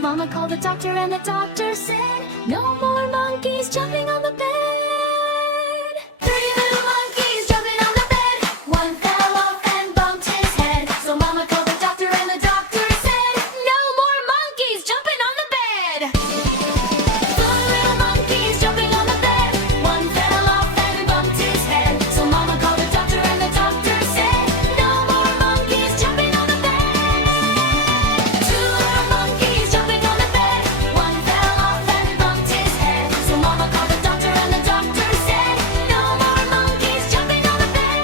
Mama called the doctor and the doctor said, no more monkeys jumping on the bed. Three little monkeys jumping on the bed. One fell off and bumped his head. So Mama called the doctor and the doctor said, no more monkeys jumping on the bed. Four little monkeys jumping on the bed. One fell off and bumped his head. So Mama called the doctor and the doctor said, no more monkeys jumping on the bed. Two little monkeys jumping on the bed. One fell off and bumped his head. So Mama called the doctor and the doctor said, no more monkeys jumping on the bed.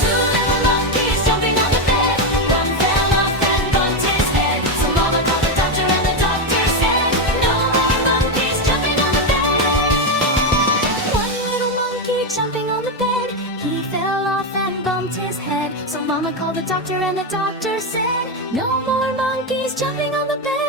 Two little monkeys jumping on the bed. One fell off and bumped his head. So Mama called the doctor and the doctor said, no more monkeys jumping on the bed. One little monkey jumping on the bed. He fell off and bumped his head. So Mama called the doctor and the doctor said, no more monkeys jumping on the bed.